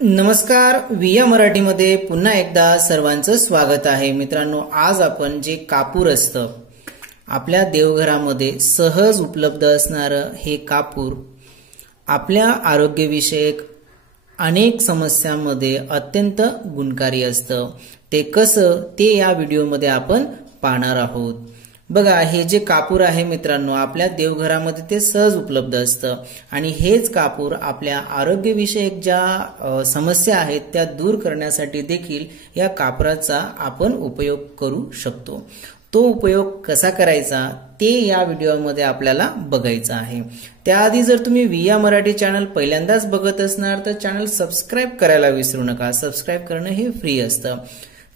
नमस्कार विया मराठीमध्ये पुन्हा एकदा सर्वांचं स्वागत आहे. मित्रांनो आज आपण जे कापूर असतं आपल्या देवघरामध्ये सहज उपलब्ध असणारं हे कापूर आपल्या आरोग्यविषयक अनेक समस्यांमध्ये अत्यंत गुणकारी असतं. ते कसं ते या व्हिडिओमध्ये आपण पाहणार आहोत. बघा हे जे कापूर आहे मित्रांनो आपल्या देवघरामध्ये ते सहज उपलब्ध असतं. आणि हेच कापूर आपल्या आरोग्यविषयक ज्या समस्या आहेत त्या दूर करण्यासाठी देखील या कापराचा आपण उपयोग करू शकतो. तो उपयोग कसा करायचा ते या व्हिडिओमध्ये आपल्याला बघायचं आहे. त्याआधी जर तुम्ही विया मराठी चॅनल पहिल्यांदाच बघत असणार तर चॅनल सबस्क्राईब करायला विसरू नका. सबस्क्राईब करणं हे फ्री असतं.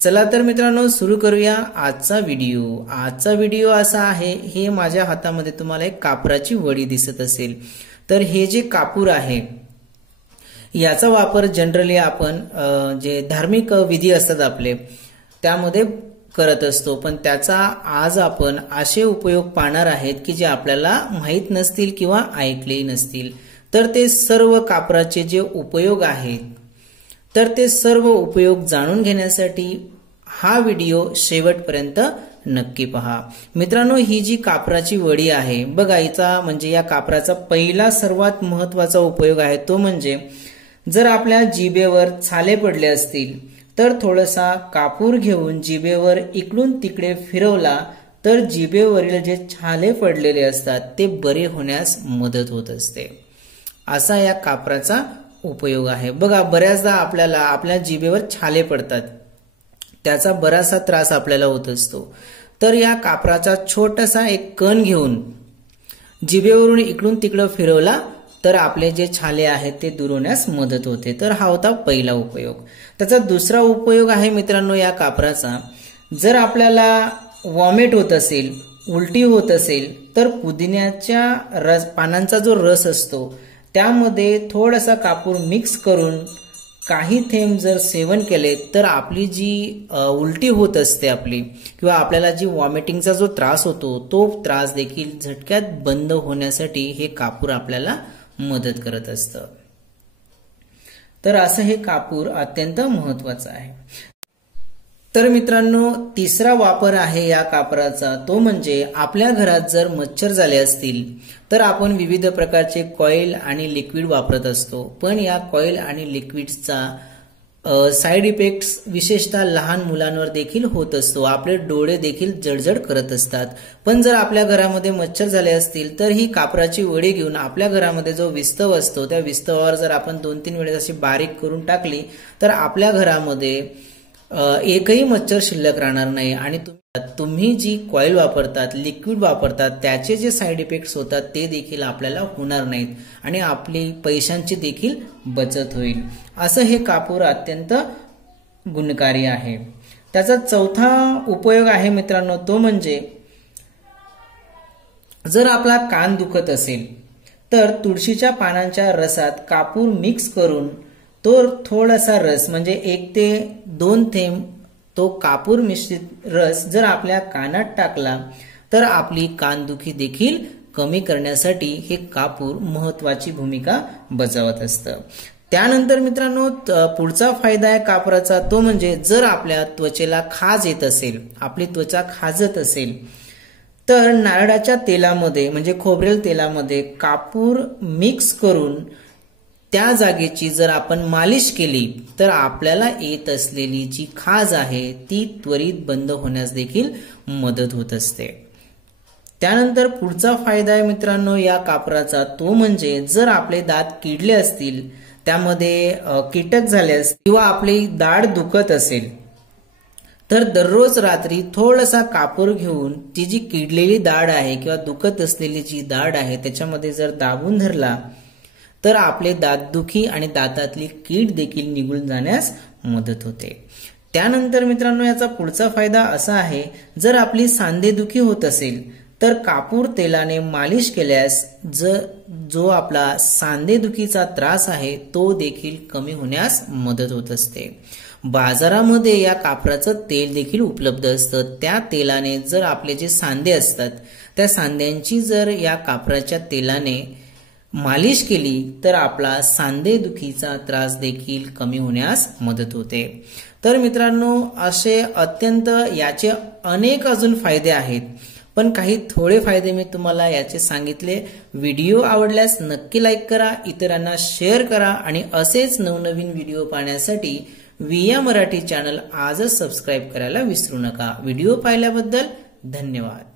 चला तर मित्रांनो सुरू करूया आजचा व्हिडिओ आजचा व्हिडिओ असा आहे हे माझ्या हातामध्ये तुम्हाला एक कापराची वडी दिसत असेल. तर हे जे कापूर आहे याचा वापर जनरली आपण जे धार्मिक विधी असतात आपले त्यामध्ये करत असतो. पण त्याचा आज आपण असे उपयोग पाहणार आहेत की जे आपल्याला माहीत नसतील किंवा ऐकलेही नसतील. तर ते सर्व कापराचे जे उपयोग आहेत तर ते सर्व उपयोग जाणून घेण्यासाठी हा व्हिडिओ शेवटपर्यंत नक्की पहा. मित्रांनो ही जी कापराची वडी आहे बघा हिचा म्हणजे या कापराचा पहिला सर्वात महत्त्वाचा उपयोग आहे तो म्हणजे जर आपल्या जिबेवर छाले पडले असतील तर थोडासा कापूर घेऊन जिबेवर इकडून तिकडे फिरवला तर जिबेवरील जे छाले पडलेले असतात ते बरे होण्यास मदत होत असते. असा या कापराचा उपयोग आहे. बघा बऱ्याचदा आपल्याला आपल्या जिबेवर छाले पडतात. त्याचा बराचसा त्रास आपल्याला होत असतो. तर या कापराचा छोटासा एक कण घेऊन जिभेवरून इकडून तिकडं फिरवला तर आपले जे छाले आहेत ते दूर होण्यास मदत होते. तर हा होता पहिला उपयोग. त्याचा दुसरा उपयोग आहे मित्रांनो या कापराचा. जर आपल्याला वॉमिट होत असेल उलटी होत असेल तर पुदिन्याच्या रस पानांचा जो रस असतो त्यामध्ये थोडासा कापूर मिक्स करून काही थेंब जर सेवन केले तर आपली जी उलटी होत असते आपली किंवा आपल्याला जी वॉमिटिंगचा जो त्रास होतो तो त्रास देखील झटक्यात बंद होण्यासाठी हे कापूर आपल्याला मदत करत असतं. तर असं हे कापूर अत्यंत महत्वाचं आहे. तर मित्रांनो तिसरा वापर आहे या कापराचा. तो म्हणजे आपल्या घरात जर मच्छर झाले असतील तर आपण विविध प्रकारचे कॉईल आणि लिक्विड वापरत असतो. पण या कॉईल आणि लिक्विडचा साईड इफेक्ट्स विशेषतः लहान मुलांवर देखील होत असतो. आपले डोळे देखील जडजड करत असतात. पण जर आपल्या घरामध्ये मच्छर झाले असतील तर ही कापराची वडी घेऊन आपल्या घरामध्ये जो विस्तव असतो त्या विस्तवावर जर आपण दोन तीन वेळेस अशी बारीक करून टाकली तर आपल्या घरामध्ये एकही मच्छर शिल्लक राहणार नाही. आणि तुम्ही जी कॉईल वापरतात लिक्विड वापरतात त्याचे जे साईड इफेक्ट्स होतात ते देखील आपल्याला होणार नाहीत. आणि आपली पैशांची देखील बचत होईल. असं हे कापूर अत्यंत गुणकारी आहे. त्याचा चौथा उपयोग आहे मित्रांनो तो म्हणजे जर आपला कान दुखत असेल तर तुळशीच्या पानांच्या रसात कापूर मिक्स करून तो थोडासा रस म्हणजे एक ते दोन थेंब तो कापूर मिश्रित रस जर आपल्या कानात टाकला तर आपली कानदुखी देखील कमी करण्यासाठी हे कापूर महत्वाची भूमिका बजावत असतं. त्यानंतर मित्रांनो पुढचा फायदा आहे कापराचा तो म्हणजे जर आपल्या त्वचेला खाज येत असेल आपली त्वचा खाजत असेल तर नारळाच्या तेलामध्ये म्हणजे खोबरेल तेलामध्ये कापूर मिक्स करून त्या जागेची जर आपण मालिश केली तर आपल्याला येत असलेली जी खाज आहे ती त्वरित बंद होण्यास देखील मदत होत असते. त्यानंतर पुढचा फायदा आहे मित्रांनो या कापराचा. तो म्हणजे जर आपले दात किडले असतील त्यामध्ये कीटक झाले असतील किंवा आपली दाढ दुखत असेल तर दररोज रात्री थोडासा कापूर घेऊन ती जी किडलेली दाढ आहे किंवा दुखत असलेली जी दाढ आहे त्याच्यामध्ये जर दाबून धरला तर आपले दातदुखी आणि दातातली कीड देखील निघून जाण्यास मदत होते. त्यानंतर मित्रांनो याचा पुढचा फायदा असा आहे जर आपली सांधेदुखी होत असेल तर कापूर तेलाने मालिश केल्यास ज जो आपला सांधेदुखीचा त्रास आहे तो देखील कमी होण्यास मदत होत असते. बाजारामध्ये या कापराचं तेल देखील उपलब्ध असतं. त्या तेलाने जर आपले जे सांधे असतात त्या सांध्यांची जर या कापराच्या तेलाने मालिश केली तर आपला सांधेदुखीचा त्रास देखील कमी होण्यास मदत होते. तर मित्रांनो असे अत्यंत याचे अनेक अजून फायदे आहेत. पण काही थोडे फायदे मी तुम्हाला याचे सांगितले. व्हिडिओ आवडल्यास नक्की लाईक करा इतरांना शेअर करा आणि असेच नवनवीन व्हिडिओ पाहण्यासाठी विया मराठी चॅनल आजच सबस्क्राईब करायला विसरू नका. व्हिडिओ पाहिल्याबद्दल धन्यवाद.